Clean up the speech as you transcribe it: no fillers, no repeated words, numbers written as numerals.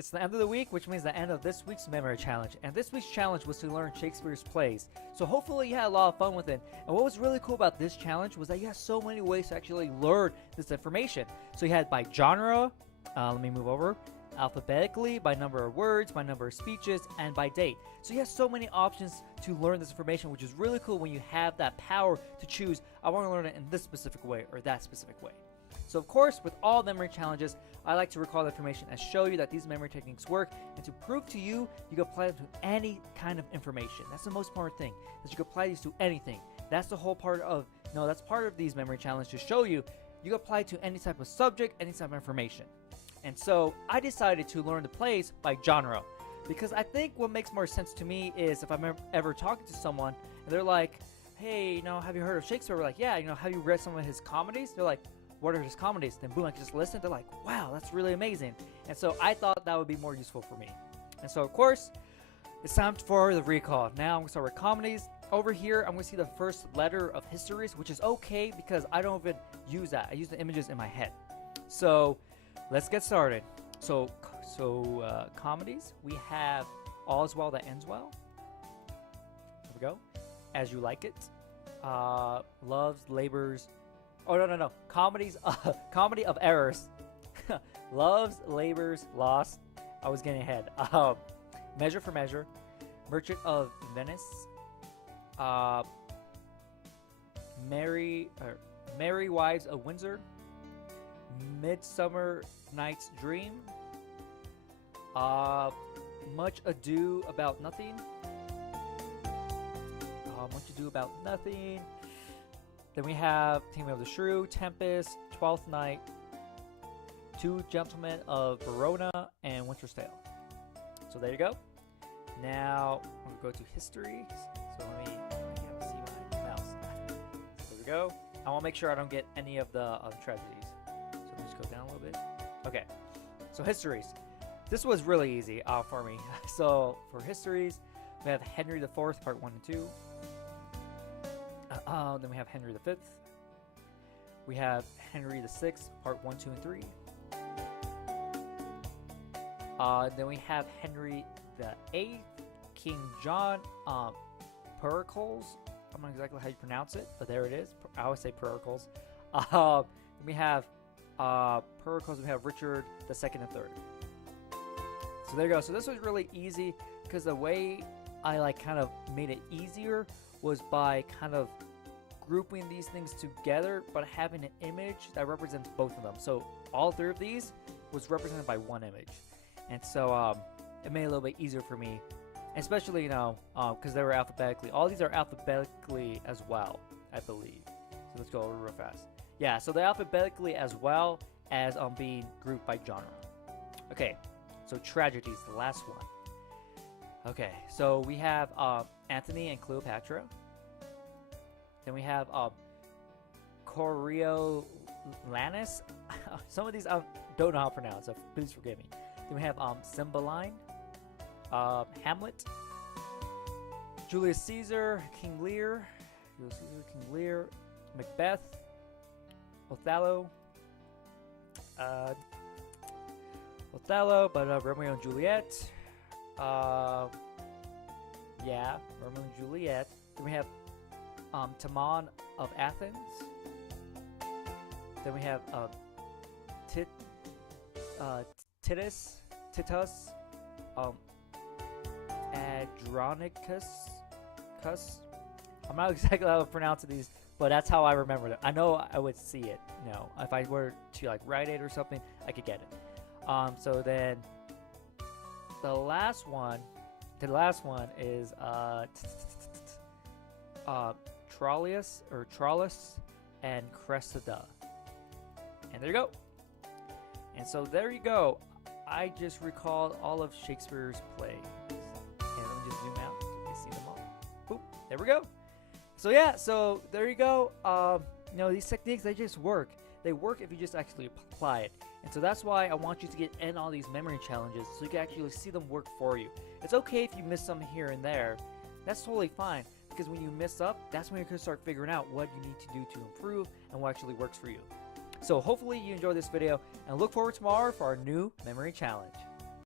It's the end of the week, which means the end of this week's memory challenge. And this week's challenge was to learn Shakespeare's plays. So hopefully you had a lot of fun with it. And what was really cool about this challenge was that you had so many ways to actually learn this information. So you had by genre, let me move over, alphabetically, by number of words, by number of speeches, and by date. So you have so many options to learn this information, which is really cool when you have that power to choose, I want to learn it in this specific way or that specific way. So of course, with all memory challenges, I like to recall the information and show you that these memory techniques work, and to prove to you, you can apply them to any kind of information. That's the most important thing, that you can apply these to anything. That's the whole part of, that's part of these memory challenges, to show you, you can apply to any type of subject, any type of information. And so I decided to learn the plays by genre, because I think what makes more sense to me is if I'm ever talking to someone and they're like, hey, have you heard of Shakespeare? We're like, yeah, have you read some of his comedies? They're like, what are his comedies? Then boom, I can just listen. They're like, wow, that's really amazing. And so I thought that would be more useful for me. And so of course, it's time for the recall. Now I'm gonna start with comedies. Over here, I'm gonna see the first letter of histories, which is okay because I don't even use that. I use the images in my head. So let's get started. So comedies, we have All's Well That Ends Well. There we go. As You Like It. Loves, Labors. Oh, no. Comedy of Errors. Loves, Labors, Lost. I was getting ahead. Measure for Measure. Merchant of Venice. Merry Wives of Windsor. Midsummer Night's Dream. Much Ado About Nothing. Much Ado About Nothing. Then we have Taming of the Shrew, Tempest, Twelfth Night, Two Gentlemen of Verona, and Winter's Tale. So there you go. Now I'm gonna go to history. So let me see my mouse. So there we go. I want to make sure I don't get any of the tragedies. So let me just go down a little bit. Okay. So histories. This was really easy for me. So for histories, we have Henry IV, Part 1 and 2. Then we have Henry V. We have Henry VI, Part 1, 2, and 3. Then we have Henry VIII, King John, Pericles. I'm not exactly how you pronounce it, but there it is. I always say Pericles. Then we have Pericles. We have Richard II and III. So there you go. So this was really easy because the way I kind of made it easier was by kind of grouping these things together, but having an image that represents both of them. So all three of these was represented by one image, and so it made it a little bit easier for me, especially because they were alphabetically. All these are alphabetically as well, I believe. So let's go over real fast. Yeah, so they're alphabetically as well as being grouped by genre. Okay, so tragedies, the last one. Okay, so we have Antony and Cleopatra. Then we have Coriolanus. Some of these I don't know how to pronounce, so please forgive me. Then we have Cymbeline, Hamlet, Julius Caesar, King Lear, Macbeth, Othello, but Romeo and Juliet. Yeah, Romeo and Juliet. Then we have Timon of Athens. Then we have Titus, Andronicus. I'm not exactly how to pronounce these, but that's how I remember them. I know I would see it. If I were to write it or something, I could get it. So then the last one is Troilus and Cressida. And there you go. And so there you go. I just recalled all of Shakespeare's plays. And let me just zoom out so you can see them all. Boop. There we go. So yeah, so there you go. These techniques, they just work. They work if you just actually apply it. And so that's why I want you to get in all these memory challenges so you can actually see them work for you. It's okay if you miss some here and there. That's totally fine, because when you mess up, that's when you can start figuring out what you need to do to improve and what actually works for you. So hopefully you enjoyed this video, and look forward tomorrow for our new memory challenge.